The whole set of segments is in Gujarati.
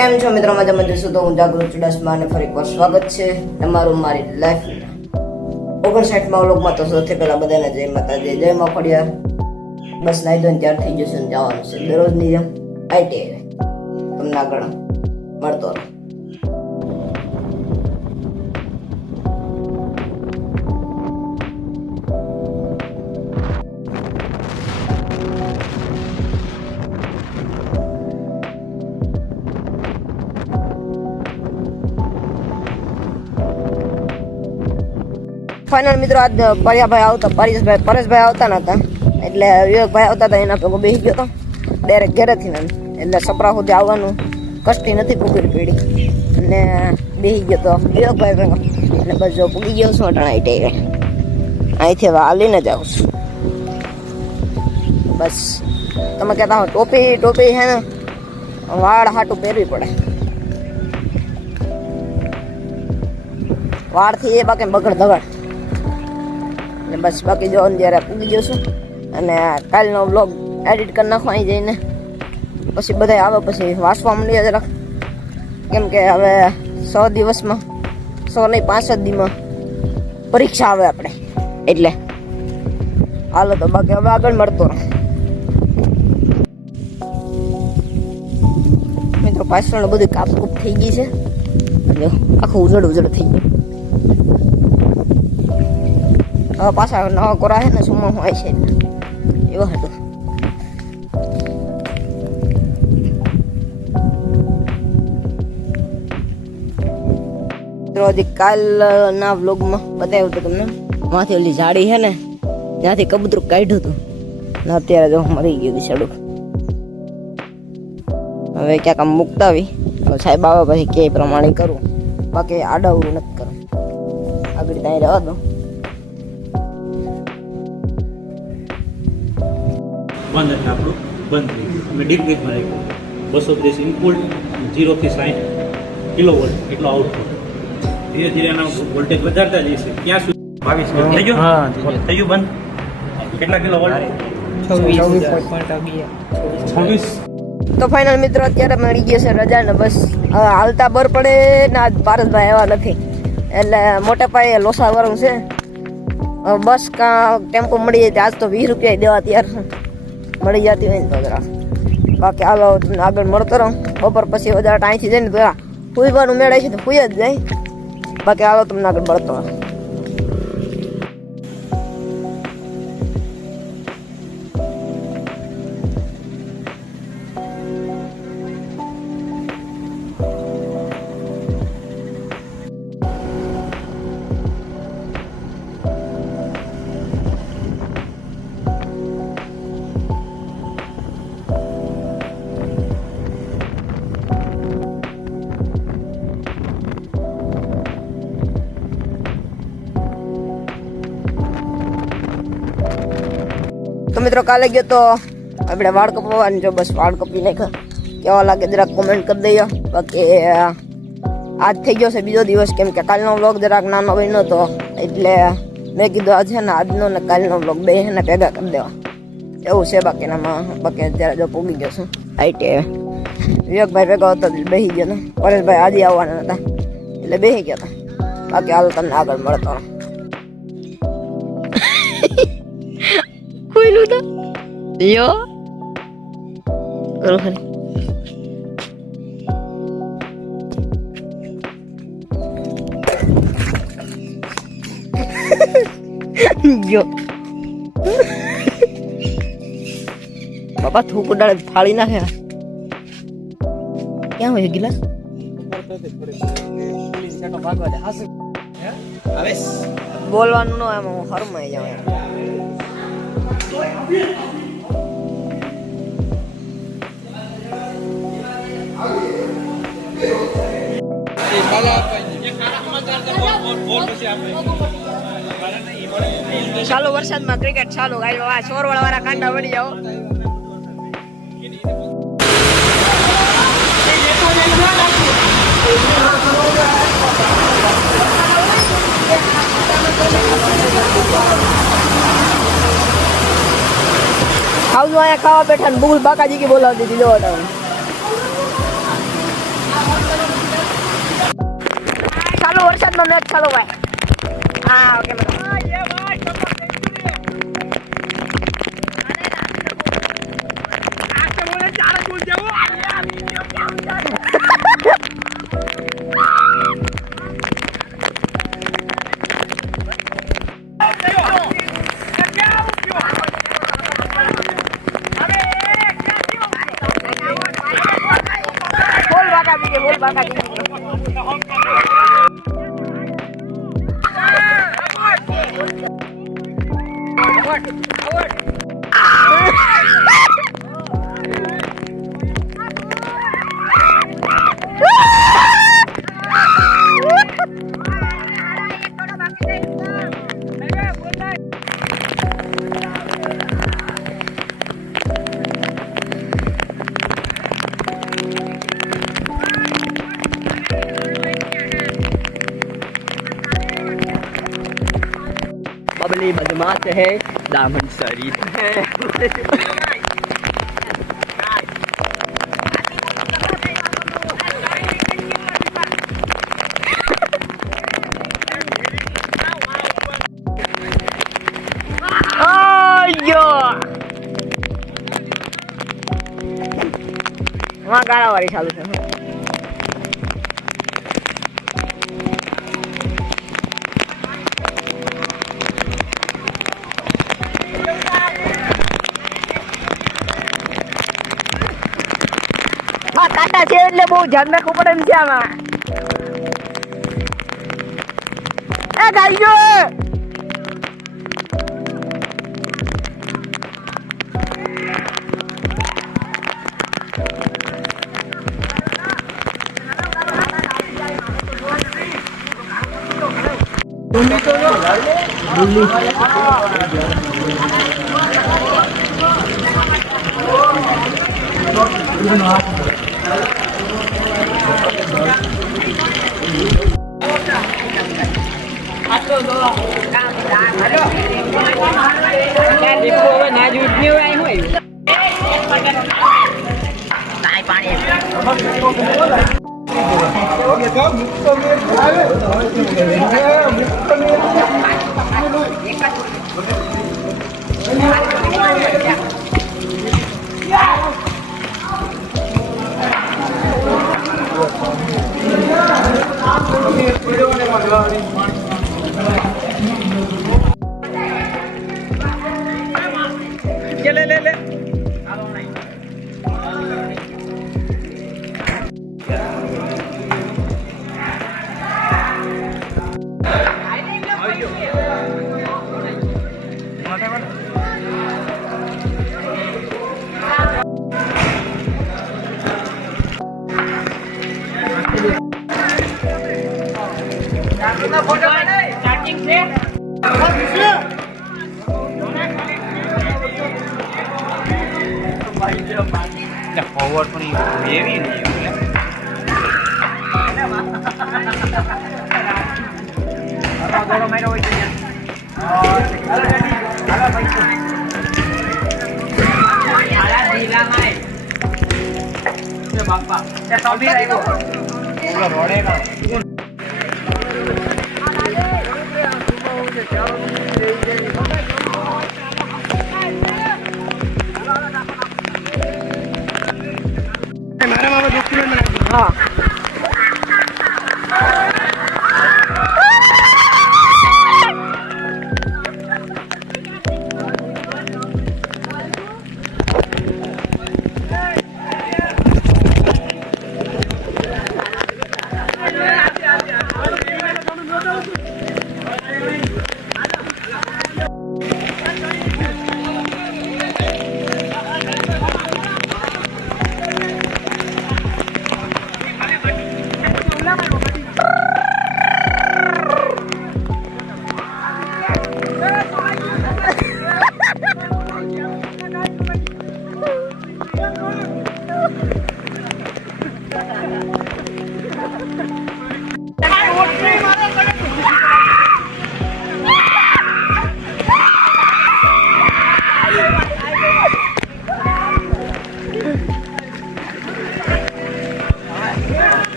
કેમ છો મિત્રો? મજામાં જશો તો હું જાગૃત ચુડાસમા અને ફરી એકવાર સ્વાગત છે તમારું મારી લાઈફ 59માં વ્લોગમાં. તો સૌથી પહેલા બધાને જય માતાજી, જય માખડિયા. બસ નાઈ ધોઈને તૈયાર થઈ જશે ને જવાનું છે દરરોજની જેમ આઈટીઆઈ. તમને આગળ મળતો રહો. ફાઇનલ મિત્રો આજ પરેશભાઈ આવતા નતા, એટલે વિવેકભાઈ આવતા હતા એના ભેગો બેસી ગયો હતો ડાયરેક્ટ ઘરેથી ને, એટલે સપરા સુધી આવવાનું કષ્ટી નથી પૂગી પીડી અને બેસી ગયો તો વિવેકભાઈ ભેગો. એટલે બસ જો પૂગી ગયો છું અટાણા આઈટીઆઈ. અહીંથી હવે હાલીને જાઉં છું. બસ તમે કહેતા હો ટોપી હે ને વાળ હાટું પહેરવી પડે, વાળથી એ બાકી બગડ ધગડ. બસ બાકી જો જ્યારે પૂગી જશું અને કાલનો બ્લોગ એડિટ કરી નાખો અહીં જઈને. પછી બધા આવે પછી વાંચવા માંડીએ જરાક, કેમ કે હવે 100 દિવસમાં 100 નહીં 5 જ દીમાં પરીક્ષા આવે આપણે, એટલે હાલો તો બાકી હવે આગળ મળતો રહે. મિત્રો પાછળ બધું કાપકૂપ થઈ ગઈ છે, આખું ઉજળ થઈ ગયું. હવે પાછા નવા કોરા છે ને સુમો હોય છે એવો હતું. હજી કાલના વ્લોગમાં બતાવ્યું હતું તમને, માંથી ઓલી ઝાડી છે ને ત્યાંથી કબૂતરું કાઢ્યું હતું ને અત્યારે જો મરી ગયું બિચારું. હવે ક્યાંક આમ મૂકતા આવી સાહેબ આવે પછી કે પ્રમાણે કરું, બાકી આડાવડું નથી કરું. આગળ ત્યાં રહેવા દો. બંધ એટલે આપણું બંધ થઈ ગયું. અમે ડીપ બ્રીથમાં રાખ્યું 230 ઇનપુટ, 0 થી 60 કિલોવોલ્ટ એટલો આઉટપુટ. ધીરે ધીરે એના વોલ્ટેજ વધારતા જઈશે. ક્યાં સુધી 22 થઈ ગયું? હા થઈ ગયું બંધ. કેટલા કિલોવોલ્ટ? 26. તો ફાઇનલ મિત્રો અત્યારે મળી ગયો છે રજા ને બસ હવે હાલતા બર પડે ને. આજ પારસભાઈ આવ્યા નથી એટલે મોટા પાયે લોસા વાળું છે. બસ કાં ટેમ્પો મળી જાય આજ તો 20 રૂપિયા દેવા તૈયાર મળી જતી હોય ને તો જરા. બાકી હાલો તમને આગળ મળતો રહો. બપોર પછી વધારે અહીંથી જાય ને તો ફૂઈવાનું મેળાય છે તો ફૂઈ જ જાય. બાકી હાલો તમને આગળ મળતો રહો. તો મિત્રો કાલે ગયો તો આપણે વાળ કપાવવાની, જો બસ વાળ કપી નાખ્યા. કેવા લાગે જરાક કોમેન્ટ કરી દઈએ. બાકી આજ થઈ ગયો છે બીજો દિવસ, કેમ કે કાલનો વ્લોગ જરાક નાનો બન્યો હતો એટલે મેં કીધું આજે ને આજનો ને કાલનો વ્લોગ બે ને ભેગા કરી દેવા એવું છે. બાકી અત્યારે જો પૂગી ગયો છું આઈટીઆઈ. વિવેકભાઈ ભેગો હતો બેસી ગયો ને, પરેશભાઈ આજે આવવાના હતા એટલે બેસી ગયા હતા. બાકી હાલ તમને આગળ મળતો કોઈલું તો યો કરો ખરી. યો બાપા થૂક ઉડાડે ફાળી નાખે. ક્યાં હોય ગિલાસ? બોલવાનું ન એમ હું હરમાઈ જાઉં. ચાલો વરસાદમાં ક્રિકેટ ચાલુ. આ ચોરવાળા વાળા કાંડા વળી જાઓ. આવજો અહીંયા ખાવા બેઠા ને બુલ બાકાજી કી બોલાવતી હતી. જો વરસાદનો મેચ ચાલો ભાઈ. હા ઓકે મેડમ. બોલ બાકા દીદી. बबली बदमाश है, दामन शरीफ है. વहाँ गाड़ा वाली चालू છે. હા કાંટા છે એટલે બહુ ધ્યાન રાખવું પડે એમ છે આમાં. એ ગાઈઓ ફોરવર્ડ પણ એવી નહીં. હા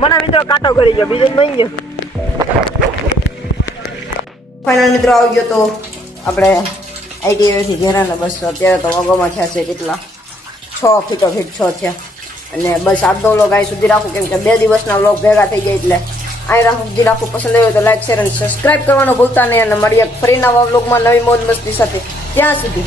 મને મિત્રો કાંટો કરી ગયો બીજો બની ગયો. ફાઇનલ મિત્રો આવી ગયો તો આપણે ITV થી ઘેરા ને બસ અત્યારે તો વાગોમાં થયા છે કેટલા 6 ફીટ 6 થયા અને બસ આજનો વ્લોગ અહીં સુધી રાખું કેમ કે 2 દિવસના વ્લોગ ભેગા થઈ ગયા એટલે અહીં સુધી રાખું. પસંદ આવ્યો તો લાઈક શેર અને સબસ્ક્રાઇબ કરવાનું ભૂલતા નહીં અને મળીએ ફરી નવા વ્લોગમાં નવી મોજ મસ્તી સાથે. ત્યાં સુધી